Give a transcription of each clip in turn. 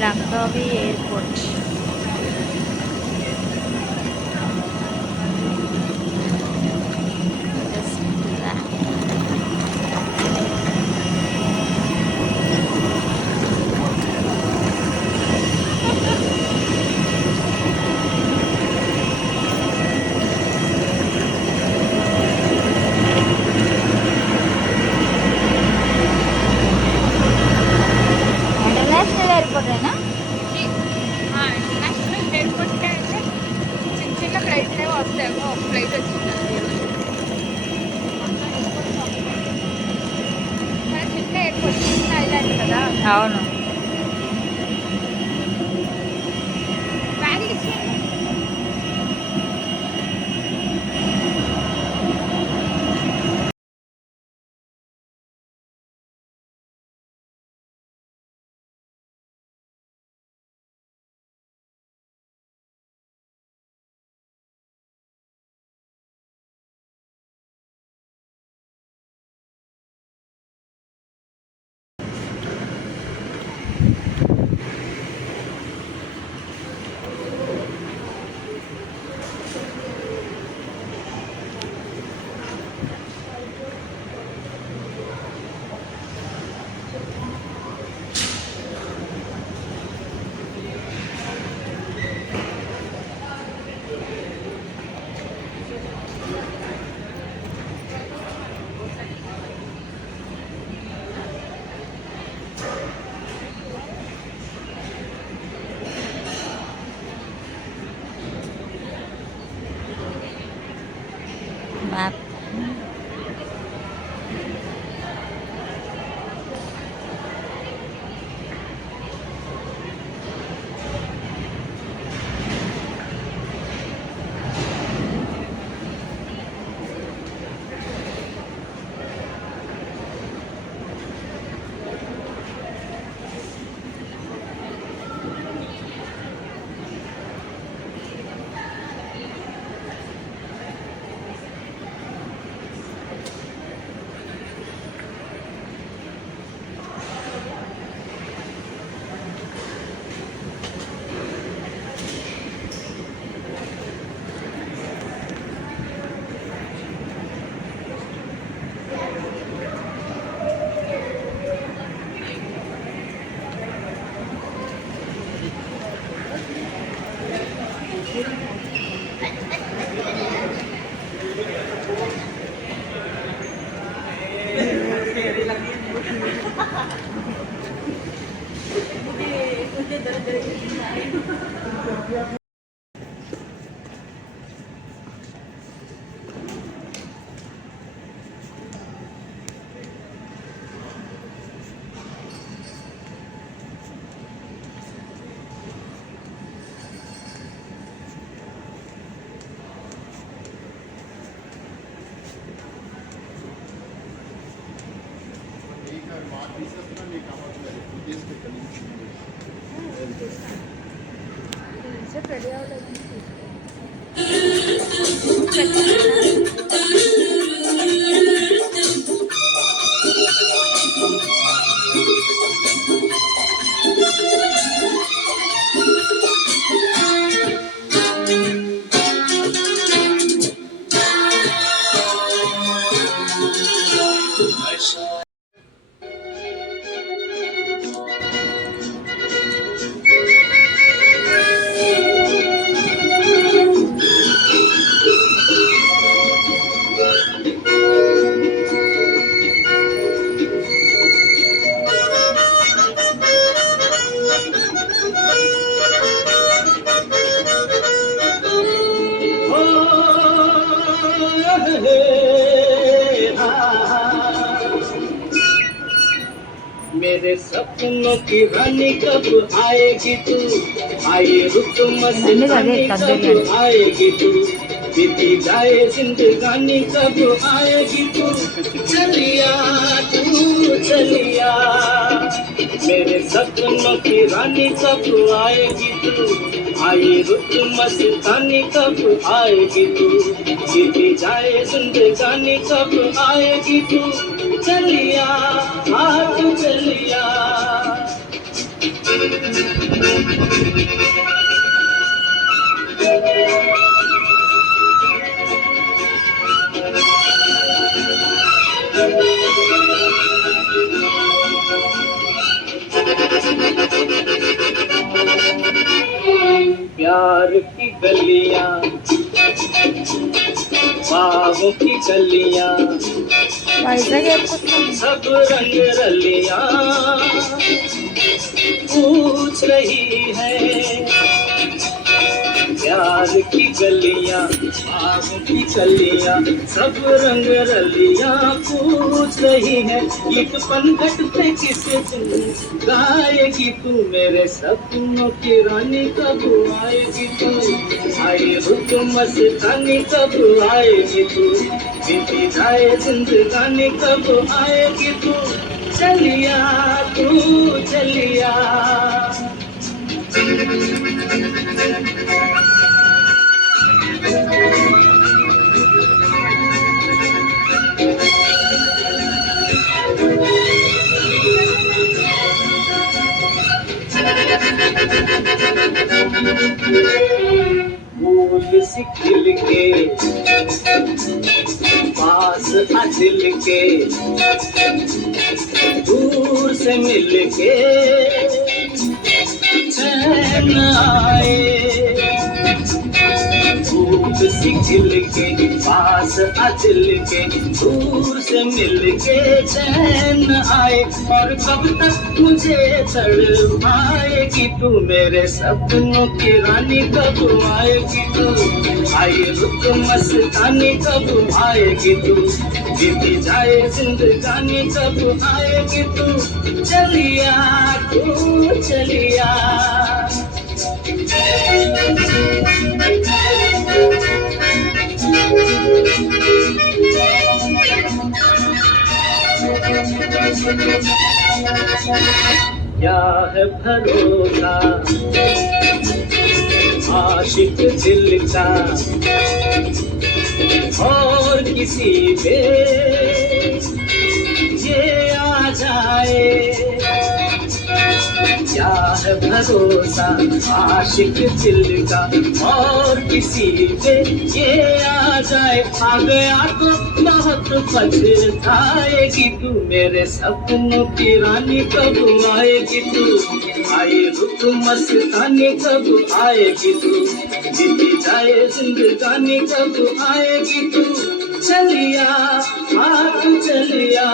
Langkawi Airport. International airport అయినా national airport అంటే చిన్న చిన్న ఫ్లైట్లే వస్తాయేమో. ఒక ఫ్లైట్ వచ్చింది చిన్న ఎయిర్పోర్ట్, చిన్న ఐలాండ్ కదా. అవును. బ్యాగులు ఇచ్చేయండి. మ్యాప్. రెడీ అవ్వలేదు. मेरे सपनों की रानी कब आएगी तू, आए रुक मस्तानी कब आएगी तू, बीती जाए जिंदगानी कब आएगी तू चलिया तू चलिया मेरे सपनों की रानी कब आएगी तू आई रुत मस्तानी कब आएगी तू बीती जाए जिंदगानी कब आएगी तू चलिया तू चलिया प्यार की गलियां बाहों की गलियां వైజాగ్ ఎయిర్పోర్ట్ లో सब रंग रलियां पूछ रही है प्यार की गलियां बाहों की गलियां सब रंग रलियां पूछ रही है एक पनघट पे किस दिन गाएगी तू मेरे सपनों की रानी कब आएगी तू आई रुत मस्तानी कब आएगी तू बीती जाए जिंदगानी कब आएगी तू चलिया तू चलिया फूल सी खिल के पास आ दिल के दूर से मिल के चैन आए फूल सी खिल के पास आ दिल के दूर से मिल के चैन आए और कब तक मुझे तड़पाएगी तू मेरे सपनों की रानी कब आएगी तू आई रुत मस्तानी कब आएगी तू बीती जाए जिंदगानी कब आएगी तू चलिया तू चलिया क्या है भरोसा आशिक दिल का और किसी पे ये आ जाए क्या है भरोसा आशिक दिल का और किसी पे ये आ जाए आ गया तो बहुत पछताएगी तू मेरे सपनों की रानी कब आएगी तू आई रुत मस्तानी कब आएगी तू बीती जाए जिंदगानी कब आएगी तू चलिया तू चलिया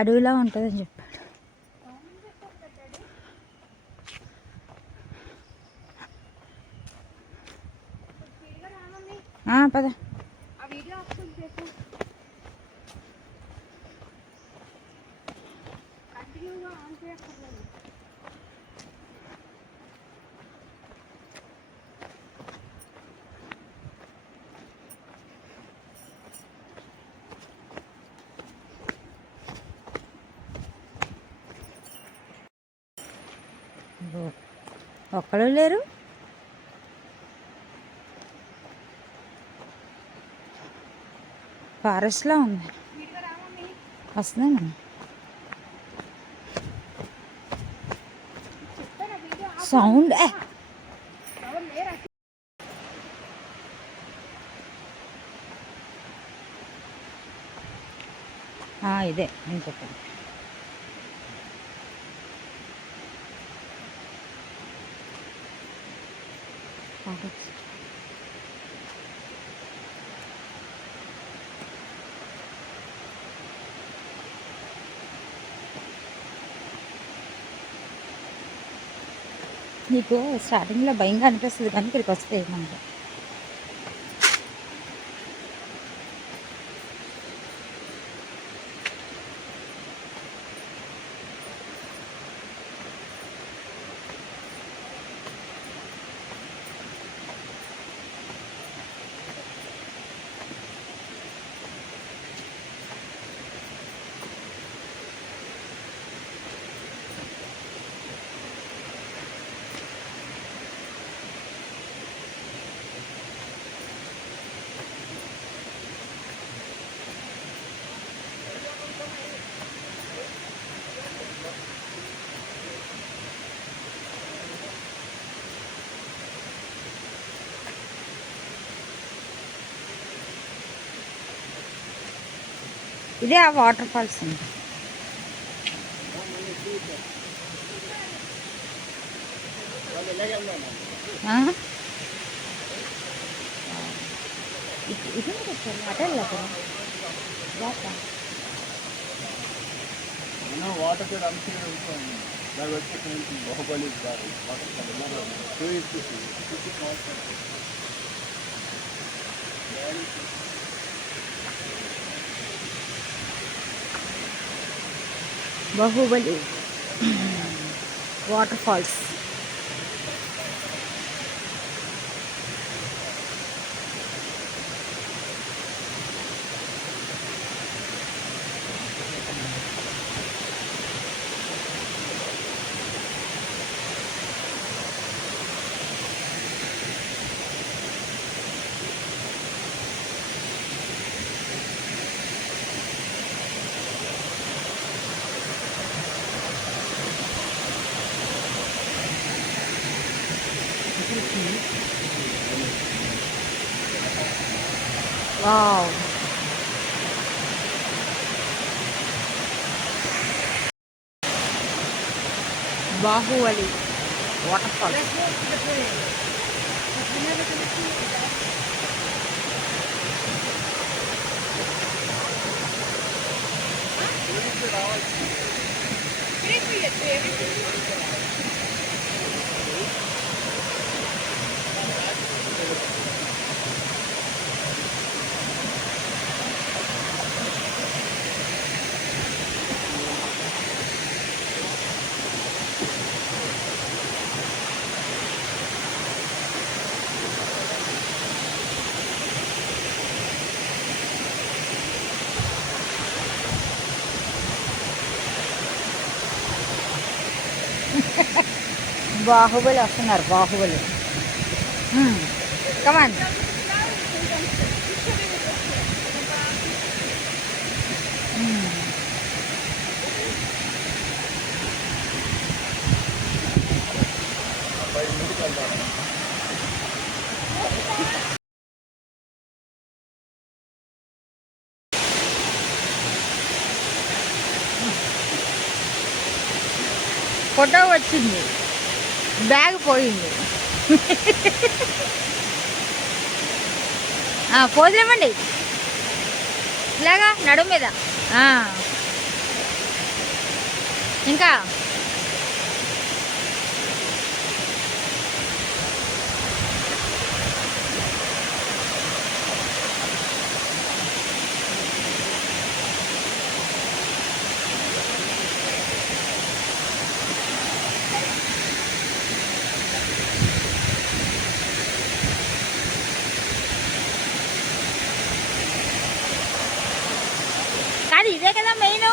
అడవిలా ఉంటుందని చెప్పాడు. పద ఒక్కడు లేరు. ఫారెస్ట్లా ఉంది. వస్తున్నాను. సౌండ్ ఇదే నేను చెప్పాను. నీకు స్టార్టింగ్లో భయంగా అనిపిస్తుంది కానీ ఇక్కడికి వస్తే మనకు ఇదే ఆ వాటర్ ఫాల్స్ ఉంది. ఇది అటెల్ water Baahubali Baahubali water falls. Wow, Baahubali water falls. Baahubali వస్తున్నారు, బాహుబలి. కమాన్. ఫోటో వచ్చింది, బ్యాగ్ పోయింది. పోదులేమండి ఇలాగా నడుము మీద. ఇంకా కాదు, ఇదే కదా మెయిన్.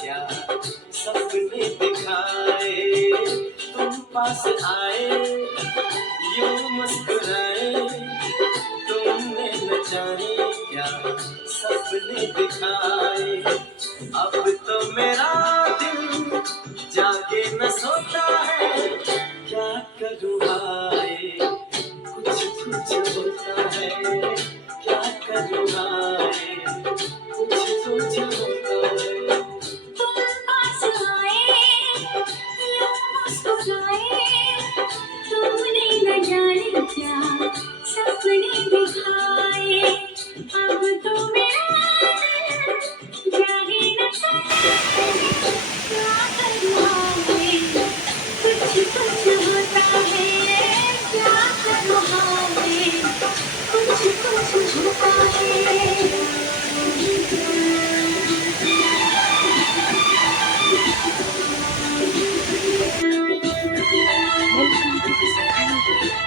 क्या सपने दिखाए, तुम पास आए यूं मुस्कुराए, तुमने न जाने क्या सपने दिखाए। अब तो मेरा दिल जागे न सोता है, क्या करूँ हाय कुछ कुछ होता है, क्या करूँ हाय कुछ कुछ होता है। तुम पास आए यूं मुस्कुराए, तुमने न जाने क्या सपने दिखाए। अब तो मेरा दिल जागे न सोता है, क्या करूँ हाय कुछ कुछ होता है, क्या करूँ हाय कुछ कुछ होता है। Welcome to sky cab.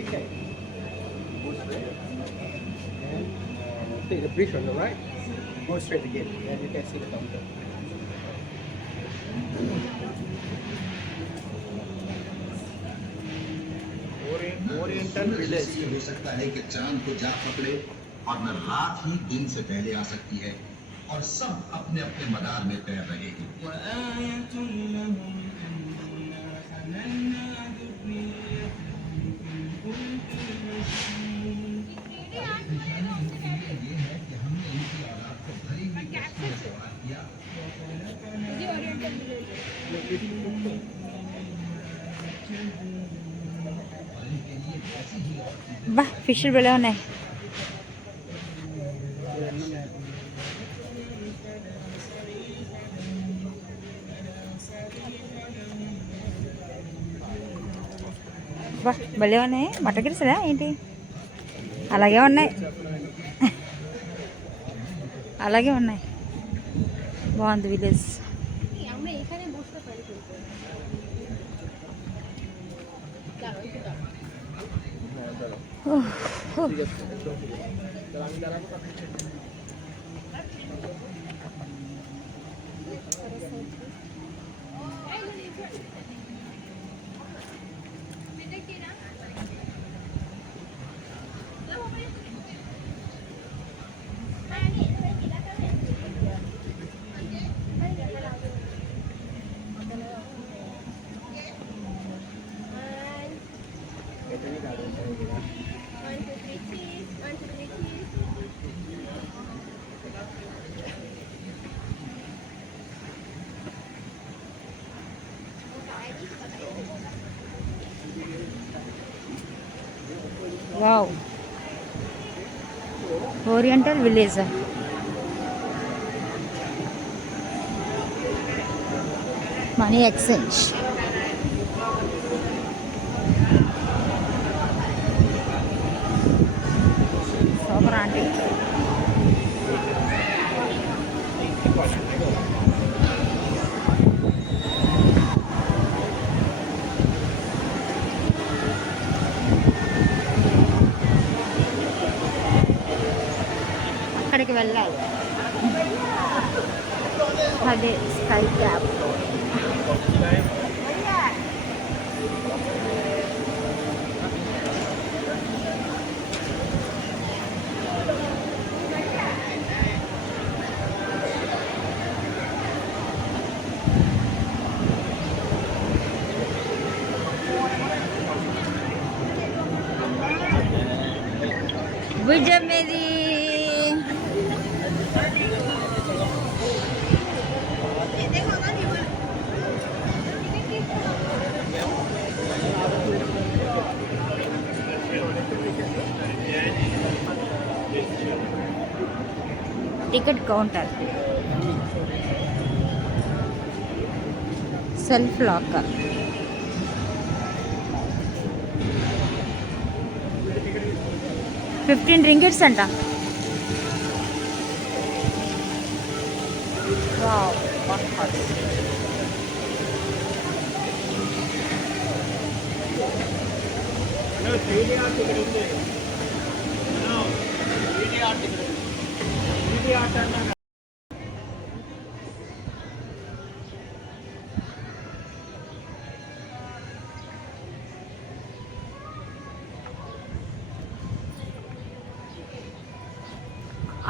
Okay. And take the bridge on the right. Go straight again. Then you can see the counter. Oriental Village. ये हो सकता है कि चांद को जा पकड़े और न रात ही दिन से पहले आ सकती है और सब अपने अपने मदार में तैर रहे हैं। ये है कि हमने इनकी औलाद को भरी हुई कश्ती में सवार किया। और इनके लिए ऐसी ही और चीजें బా ఫిష్లు భలే ఉన్నాయి. బా భలే ఉన్నాయి. మటగిరిసరా ఏంటి అలాగే ఉన్నాయి. అలాగే ఉన్నాయి. బాగుంది విలేజ్. আমরা এখানে বসতে পারি কিন্তু দাঁড়াও একটু দাঁড়াও। Wow oriental village. Money exchange. Super aunty. అక్కడికి వెళ్ళాలి. అదే స్కై క్యాబ్. భుజం మీది టికెట్ కౌంటర్, సెల్ఫ్ లాకర్. $15 అంట. Wow, one horse.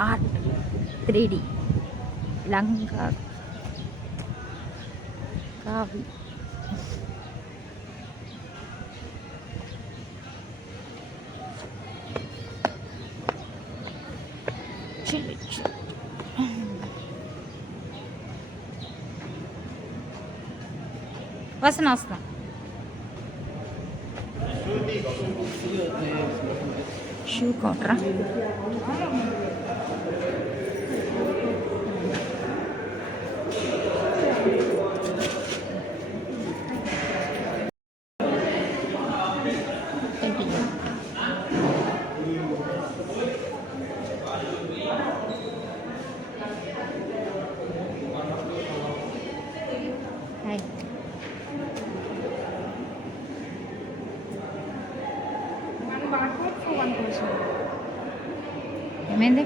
Art 3D లంగా కావి. వస్తున్నా. షూ కౌంటరా? ఏమైంది?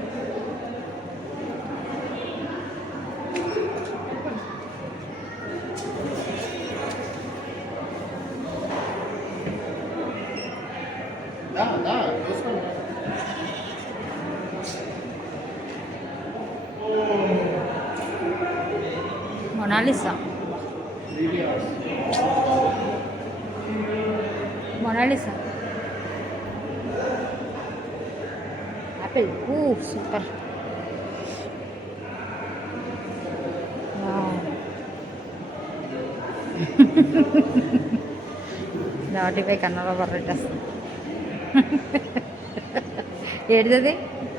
మొనాలిసా. మొనాలిసా. యాపిల్. సూపర్. దాటిపై కన్నడ బర్రెట్టేస్తుంది. ఏడిది?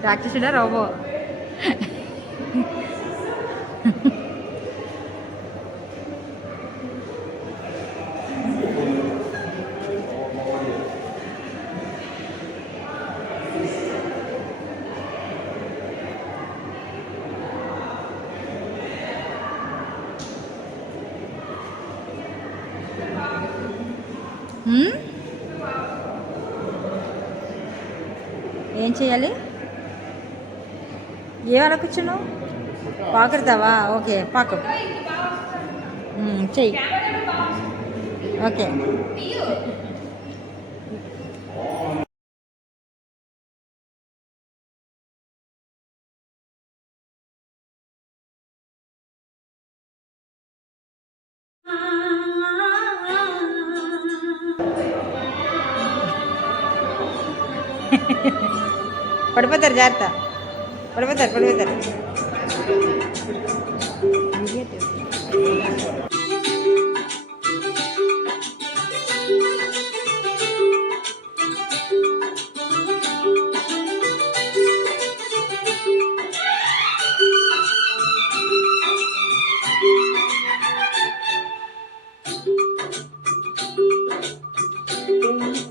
రాక్షసుడా రోబో? ఏం చేయాలి? ఏ వాళ్ళ కూర్చున్నావు? పాకుడతావా? ఓకే, పాకు. చెయ్యి. ఓకే. పడిపోతారు, జాగ్రత్త. పడిపోతారు.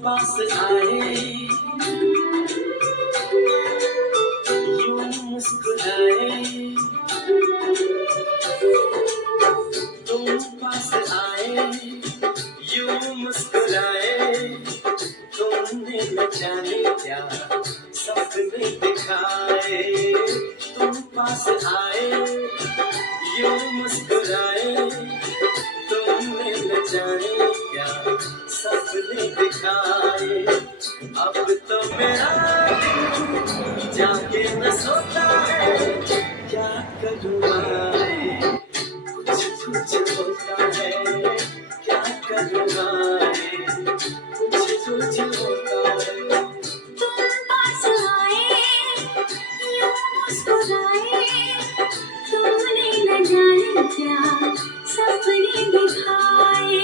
पास आए यूं मुस्कुराए, तुम पास आए यूं मुस्कुराए, तुमने न जाने क्या सपने दिखाए। तुम पास आए यूं मुस्कुराए, तुमने न जाने क्या सपने दिखाए। अब तो मेरा दिल जाके न सोता है, क्या करूँ मैं? कुछ होता है, क्या करूँ मैं? कुछ होता है। तुम पास आए यूं मुस्कुराए, तुमने न जाने क्या सपने दिखाए।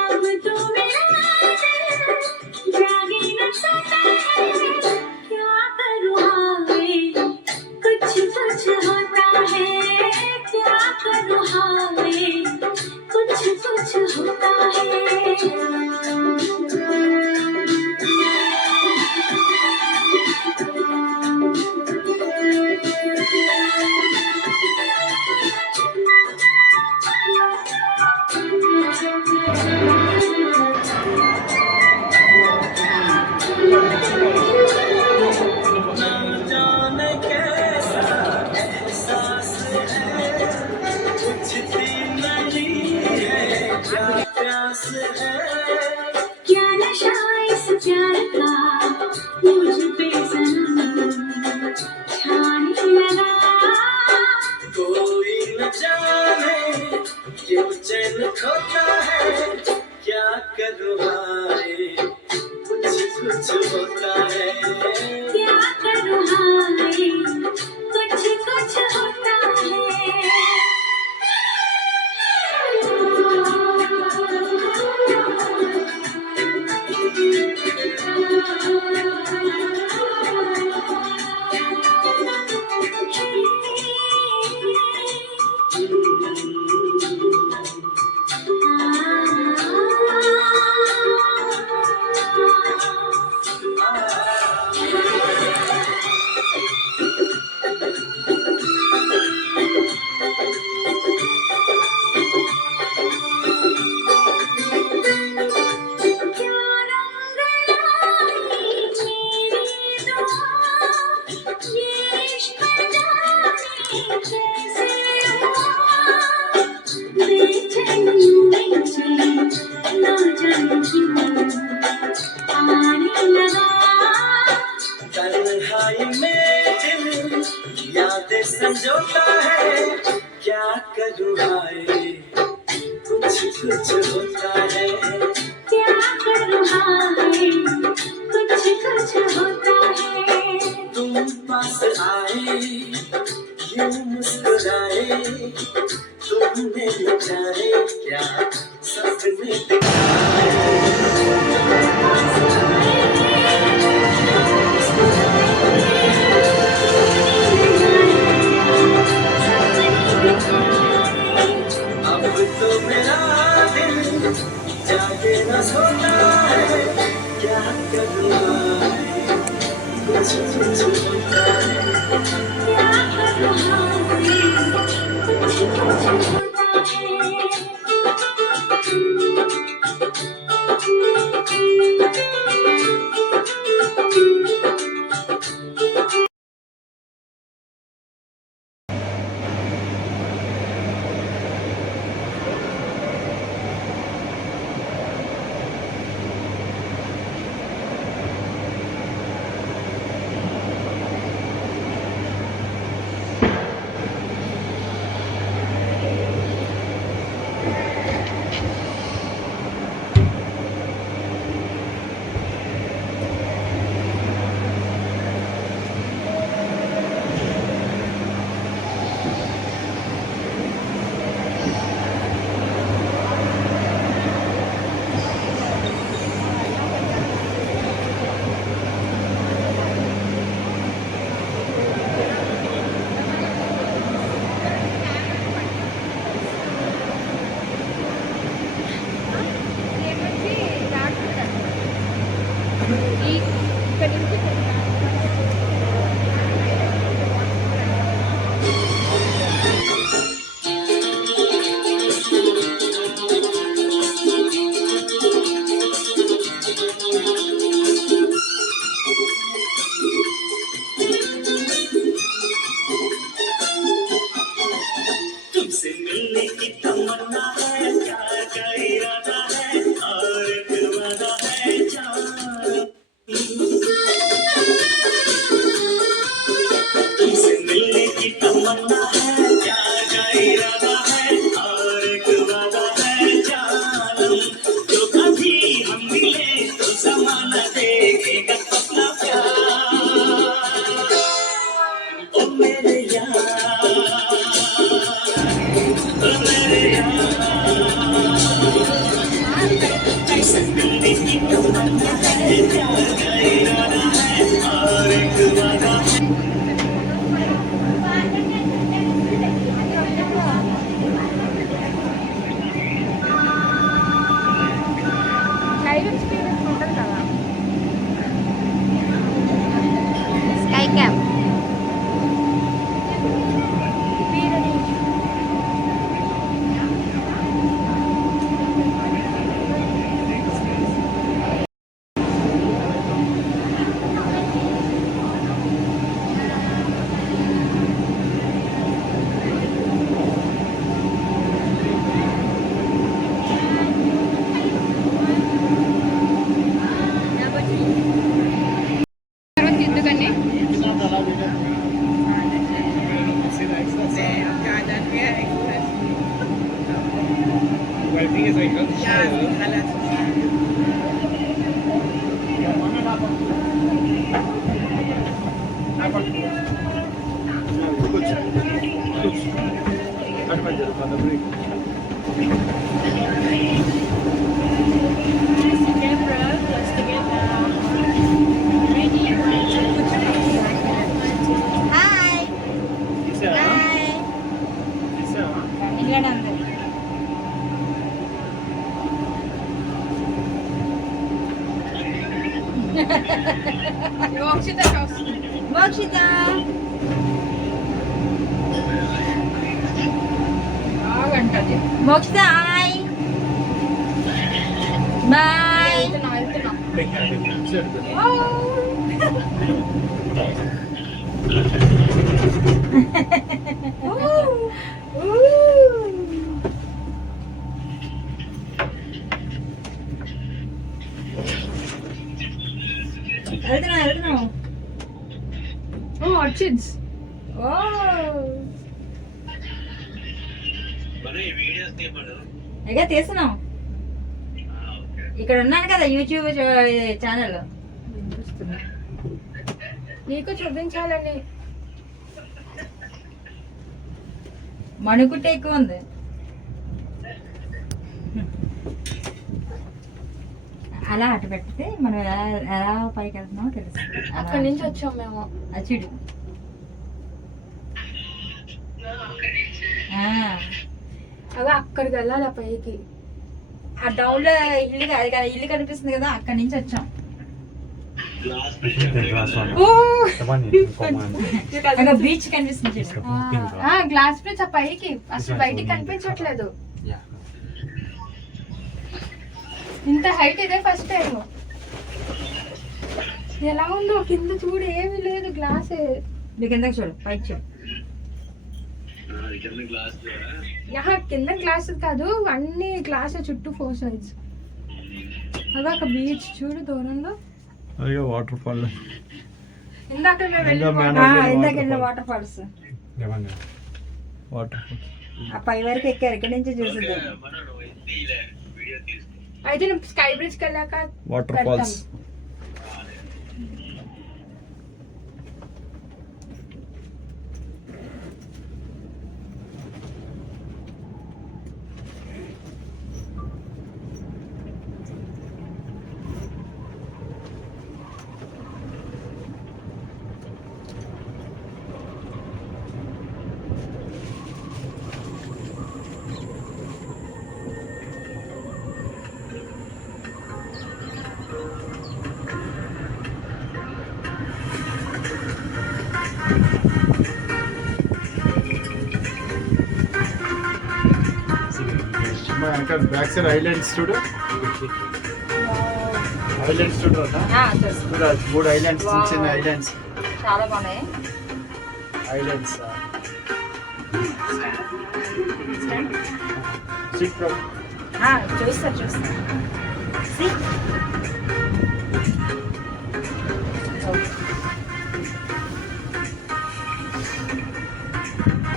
अब तो मेरा दिल जागे न सोता है, क्या करूँ हाय? कुछ कुछ होता है क्या करूँ हाय कुछ कुछ होता तन्हाई में दिल यादें संजोता है क्या करूँ हाय कुछ कुछ होता है क्या करूँ हाय कुछ कुछ होता है तुम पास आए यूं मुस्कुराए तुमने न जाने क्या सपने दिखाए अब तो मेरा दिल जागे न सोता है क्या करूँ कुछ कुछ होता है क्या करूँ हाय कुछ कुछ होता ఏమొచ్చి డాక్టర్ ఈ ఇక్కడ నుంచి तुमसे मिलने की तमन्ना है प्यार का इरादा है और एक वादा है जान तुमसे मिलने की तमन्ना है प्यार का इरादा है और एक वादा है जानम जो कभी हम मिले तो जमाना देखेगा अपना प्यार ओ मेरे यार ओ मेरे यार तुमसे मिलने की तमन्ना है प्यार का इरादा है और एक वादा है లైవ్ ఎక్స్పీరియన్స్ ఉంటుంది కదా స్కై క్యాప్ తర్వాత ఎందుకని Well, the thing is, like, hi hi ఇంట్లోనే ఉంది. మోక్షిత వస్తుంది. మోక్షిత బాగంటది. Mokshita hi bye. వెళ్తున్నా. వెళ్తున్నావు. ఆర్చిడ్స్. ఓ ఇక తీస్తున్నాం. ఇక్కడ ఉన్నాను కదా యూట్యూబ్ ఛానల్. నీకు చూపించాలని. మణికుట్ట ఎక్కువ ఉంది. అలా అటు పెడితే మనం ఎలా పైకి వెళ్తున్నామో తెలుస్తుంది. అక్కడి నుంచి వచ్చాం మేము. అచ్చుడు అలా అక్కడికి వెళ్ళాలి ఆ పైకి. ఆ డౌన్ లో ఇల్లు అది కదా, ఇల్లు కనిపిస్తుంది కదా, అక్కడి నుంచి వచ్చాం. అక్కడ బీచ్ కనిపిస్తుంది చూడు. గ్లాస్ బ్రిడ్జ్ ఆ పైకి అసలు బయటికి కనిపించట్లేదు. ఇంత హైట్ ఇదే ఫస్ట్ టైం. ఎలా ఉందో కింద చూడు, ఏమీ లేదు గ్లాస్. మీకు కిందకి చూడు, పైకి చూడు. కింద గ్లాస్ కాదు, అన్ని గ్లాస్ చుట్టూ 4 sides. అదే ఒక బీచ్ చూడు దూరంలో. వాటర్ ఫాల్ ఇందాక మేము వెళ్ళి ఇందాక వెళ్ళిన వాటర్ ఫాల్స్. వాటర్ ఫాల్ ఆ పై వరకు ఎక్కారు, ఇక్కడ నుంచి చూసింది. అయితే స్కై బ్రిడ్జ్కి వెళ్ళాక waterfalls. Back side islands చూడు. ఐలాండ్స్ చూడు చూడ, 3 ఐలాండ్స్, చిన్న చిన్న ఐలాండ్స్. చాలా బాగున్నాయి ఐలాండ్స్ చూస్తారు.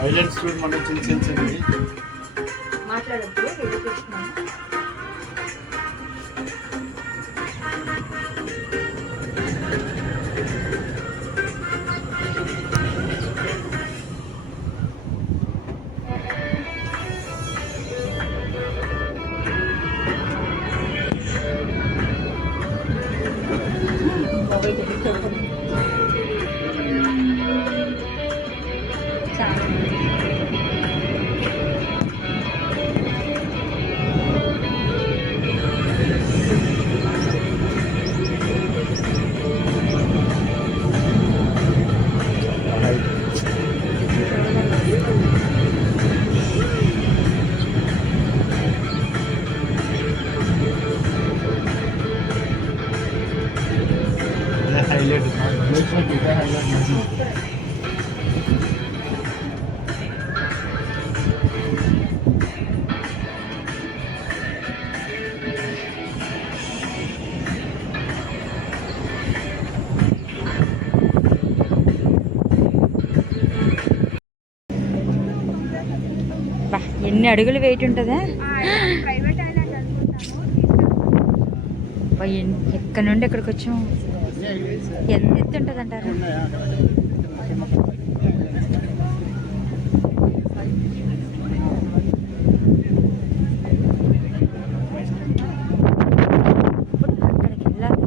ఐలాండ్స్ చూడు, మనం చిన్న చిన్నవి. మాట్లాడద్దు, వీడియో తీస్తున్నాను. ఎన్ని అడుగులు వెయిట్ ఉంటుందా? ప్రైవేట్ ఐలాండ్ అనుకుంటాను. ఎక్కడ నుండి ఎక్కడికి వచ్చాం? ఎంత ఎత్తు ఉంటుంది అంటారు? అక్కడికి వెళ్ళాలి.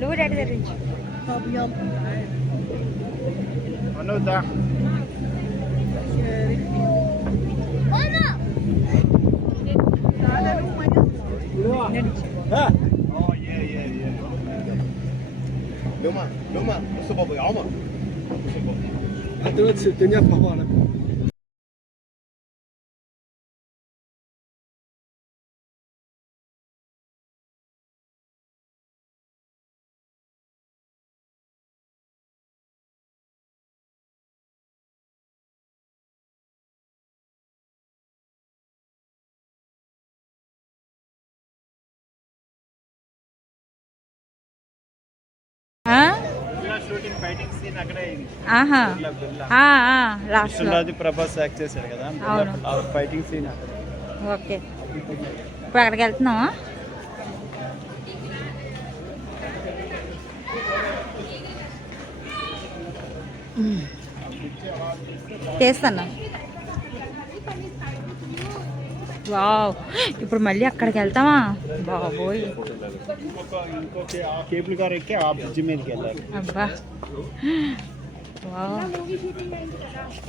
నువ్వు డాడీ దగ్గర నుంచి Manuta. Oh, yeah. Luma,不是宝贝吗？都吃人家泡泡了。 shooting fighting scene అక్కడే అయింది. ఆహా లాస్ట్ కృష్ణరాజు ప్రభాస్ యాక్ట్ చేశాడు కదా, అవును. ఆ ఫైటింగ్ సీన్ అక్కడ. ఓకే, ఇప్పుడు అక్కడికి వెళ్తున్నావా? చేస్తాను. వావ్, ఇప్పుడు మళ్ళీ అక్కడికి వెళ్తామా? బాబోయ్, ఇంకొక ఆ కేబుల్ కార్ ఎక్కి ఆ బ్రిడ్జ్ మీదకి వెళ్ళాలి. అబ్బా, వావ్.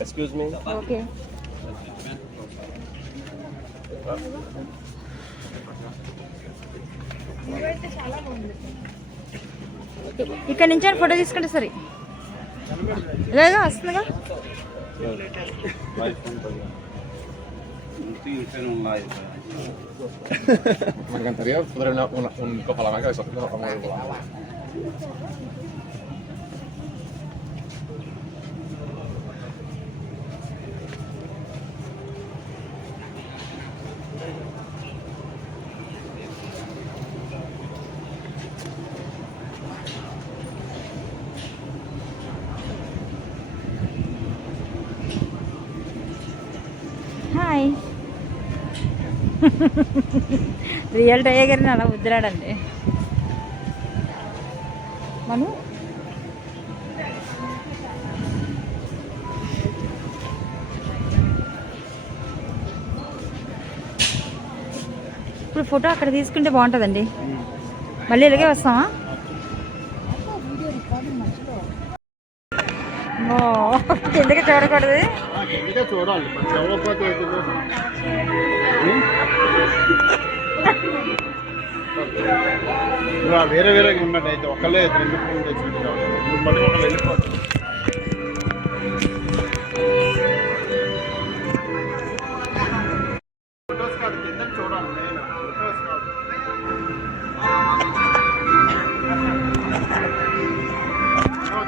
Excuse me. ఓకే, ఇక్కడ నుంచి ఫోటో తీసుకుంటే సరే. ఇలాగా వస్తుందిగా. Me encantaría poner un copo a la banca de esos como de volado. Hi. Real టైగర్ని అలా వదిలాడండి మను. ఇప్పుడు ఫోటో అక్కడ తీసుకుంటే బాగుంటుందండి. మళ్ళీ ఇలాగే వస్తామా? కిందకి చూడకూడదు. చూడాలి, చూడకపోతే వేరే వేరేగా ఉన్నట్టు అయితే ఒకళ్ళే రెండు ఫోన్ తెచ్చుకుంటారు, మళ్ళీ ఒకళ్ళు వెళ్ళిపోతారు. ఫొటోస్ కాదు, కింద చూడాలి, మెయిన్ ఫొటోస్ కాదు.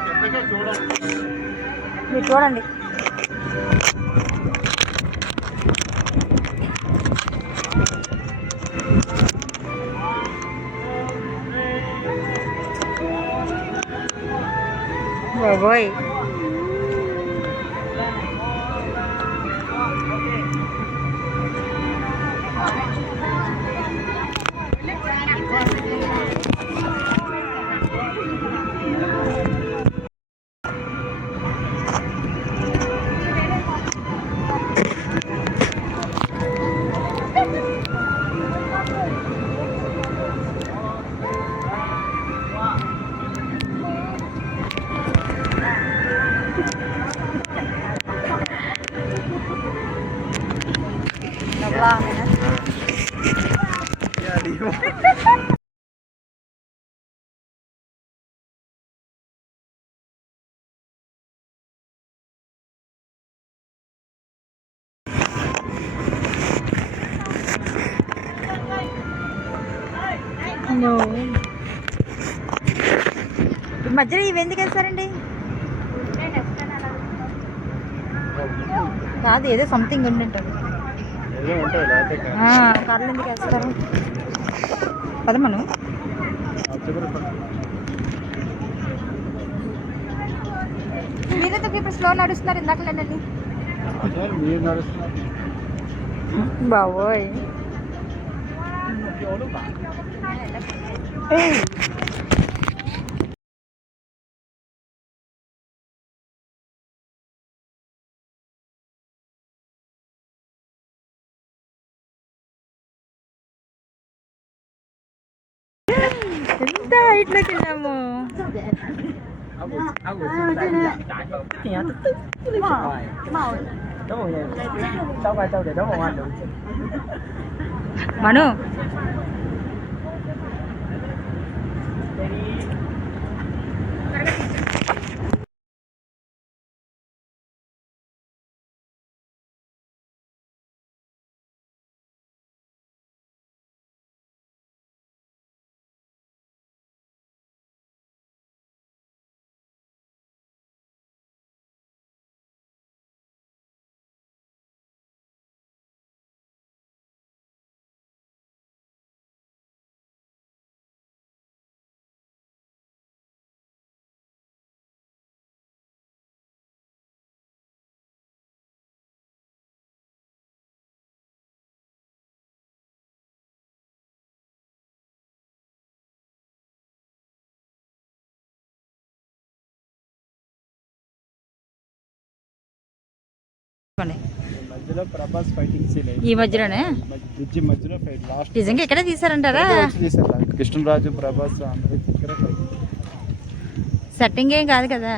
కిందకే చూడాలి. మీరు చూడండి. బాబోయ్, మధ్యలో ఇవి ఎందుకు వేస్తారండి? కాదు, ఏదో సంథింగ్ ఉండి ఉంటుంది. ఏదో ఉంటుంది లేకపోతే కాదు. కార్లు ఎందుకు వేస్తారు? పద మనం మీరైతే ఇప్పుడు స్లో నడుస్తున్నారు ఇందాక లేదండి అదే మీరు నడుస్తున్నారు. బాబోయ్. ఎంత హైట్లోకి వెళ్ళాము. మను మధ్యలో ప్రభాస్ ఫైటింగ్ సీన్ ఈ మధ్యలోనే బ్రిడ్జ్ మధ్యలో ఫైట్ లాస్ట్ నిజంగా ఎక్కడ తీసారంటారా? తీసారు కృష్ణరాజు ప్రభాస్ అందరూ ఇక్కడ ఫైటింగ్. సెట్టింగ్ ఏం కాదు కదా.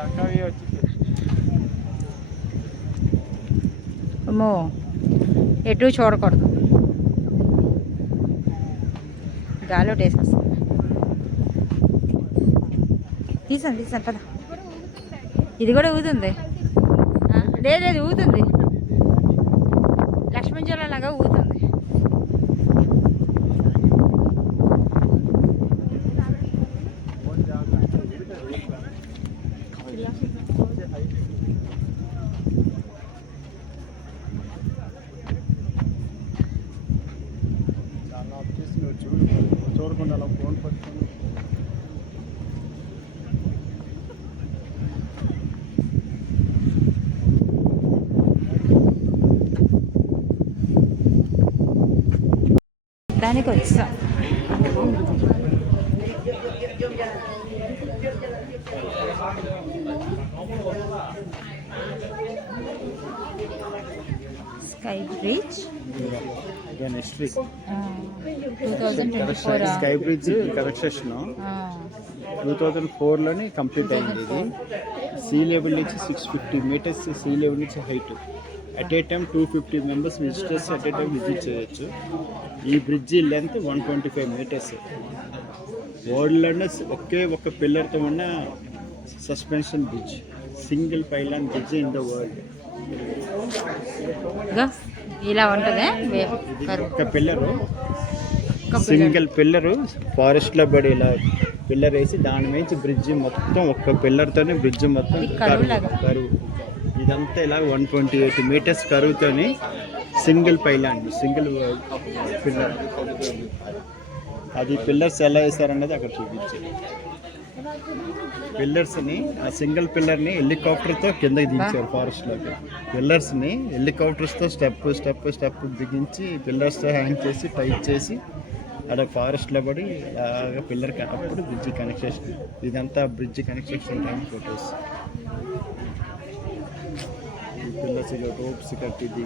లంకావి వచ్చి అమ్మో ఎటు చూడకూడదు, గాలి ఒకటి వేసేస్తుంది. తీసాను పద. ఇది కూడా ఊదుంది. లేదు ఊదుంది, లక్ష్మణ్ జ్వల లాగా ఊదుంది. చూడకుండా అలా ఫోన్ పట్టుకొని దానికి వచ్చాం. Sky bridge history 2024. Sky bridge construction 2004లోనే కంప్లీట్ అయింది. ఇది సీ లెవెల్ నుంచి 650 మీటర్స్ సీ లెవెల్ నుంచి height. At a time 250 members visitors at a time visit చేయొచ్చు. ఈ బ్రిడ్జి లెంత్ 125 మీటర్స్. వరల్డ్లోనే ఒకే ఒక పిల్లర్తో ఉన్న suspension bridge, single pylon bridge in the world. ఇలా ఉంటుంది. ఒక పిల్లరు, సింగిల్ పిల్లరు ఫారెస్ట్లో పడి ఇలా పిల్లర్ వేసి దాని మీద బ్రిడ్జ్ మొత్తం ఒక్క పిల్లర్తోనే బ్రిడ్జ్ మొత్తం కరువు. ఇదంతా ఇలా 128 మీటర్స్ కరువుతోని సింగిల్ పైలాన్, సింగిల్ పిల్లర్. అది పిల్లర్స్ ఎలా వేస్తారన్నది అక్కడ చూపించారు. పిల్లర్స్ని, ఆ సింగిల్ పిల్లర్ని హెలికాప్టర్తో కిందకి దించారు ఫారెస్ట్లోకి. పిల్లర్స్ని హెలికాప్టర్స్తో స్టెప్ బిగించి పిల్లర్స్తో హ్యాంగ్ చేసి టైట్ చేసి అలా ఫారెస్ట్లో పడి పిల్లర్ అప్పుడు బ్రిడ్జ్ కనెక్షన్. ఇదంతా బ్రిడ్జ్ కనెక్షన్ టైం ఫొటోస్. ఈ పిల్లర్స్ రోప్స్ కట్టిది,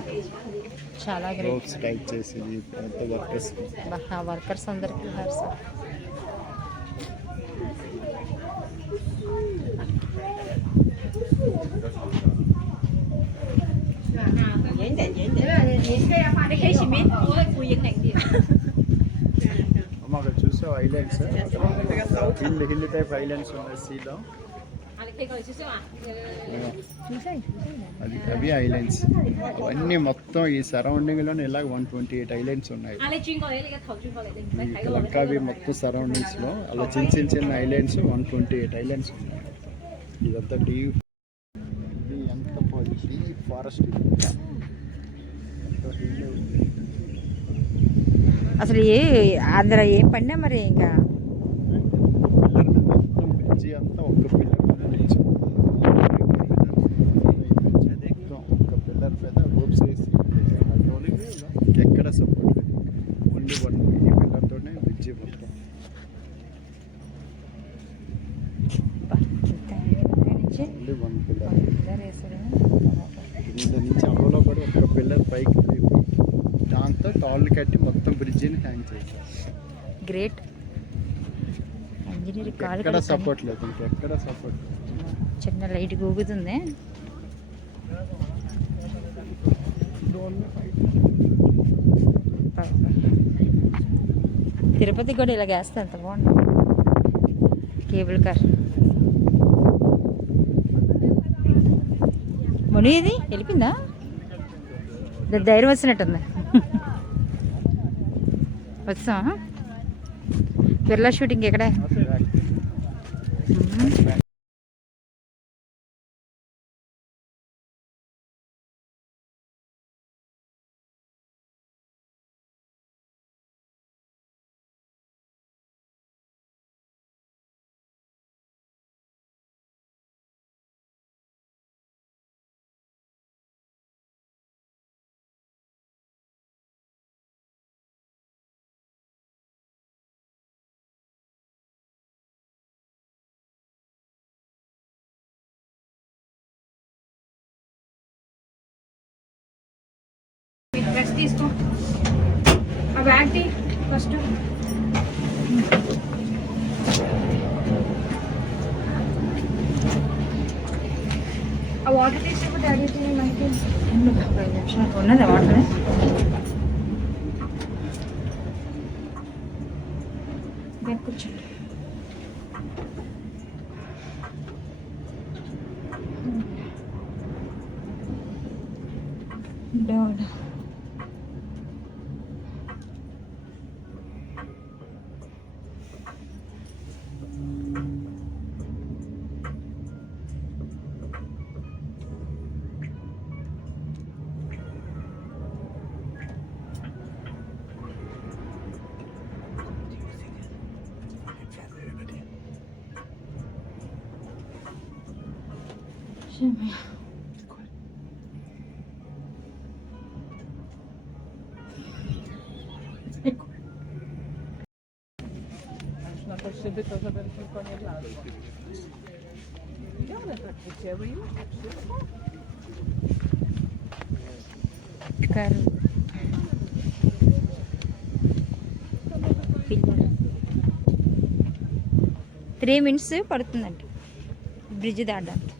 చాలా రోప్స్ టైట్ చేసేది వర్కర్స్ అందరికీ. అక్కడ చూసావు ఐలాండ్స్, హిల్ టైప్ ఐలాండ్స్ ఉన్నాయి సీలో. అవి ఐలాండ్స్ అవన్నీ మొత్తం ఈ సరౌండింగ్లోనే ఇలా 128 ఐలాండ్స్ ఉన్నాయి. ఈ లంకావి మొత్తం సరౌండింగ్స్లో అలా చిన్న ఐలాండ్స్ 128 ఐలాండ్స్ ఉన్నాయి. ఇదంతా డీప్, ఇది ఎంత డీప్ ఫారెస్ట్. అసలు అందులో ఏం పడినా మరి ఇంకా పిల్లర్ మీద మొత్తం బ్రిడ్జి అంతా ఒక్క పిల్లర్ మీద నిల్చో. అదే ఒక్క పిల్లర్ మీద రోప్స్ వేసి ఎక్కడ సపోర్ట్ లేదు. ఓన్లీ వన్ ఈ పిల్లర్తోనే బ్రిడ్జి మొత్తం. ఓన్లీ వన్ పిల్లర్ కింద నుంచి అవ్వలో కూడా ఒక్క పిల్లర్ పైకి లేపి దాంతో తాళ్ళు కట్టి మొత్తం బ్రిడ్జిని హ్యాంగ్ చేశారు. గ్రేట్ ఇంజనీర్ కాలు ఎక్కడ సపోర్ట్ లేదు, ఇంకెక్కడ సపోర్ట్. చిన్న లైట్ గూగుతుంది. తిరుపతి కూడా ఇలా వేస్తే ఎంత బాగుంది. కేబుల్ కార్ ముని ఇది వెళ్ళిపోయిందా? ధైర్యం వచ్చినట్టుంది. వచ్చా బిర్లా షూటింగ్ ఎక్కడే? డ్రెస్ తీసుకో, ఆ బ్యాగ్ తీ ఫస్ట్. ఆ వాటర్ తీసుకుంటే డాడీ మనకి ఉన్నదా వాటర్? బ్యాగ్ కూర్చోండి. డోర్ కారు పిల్లర్ 3 minutes పడుతుందంట బ్రిడ్జ్ దాటడానికి.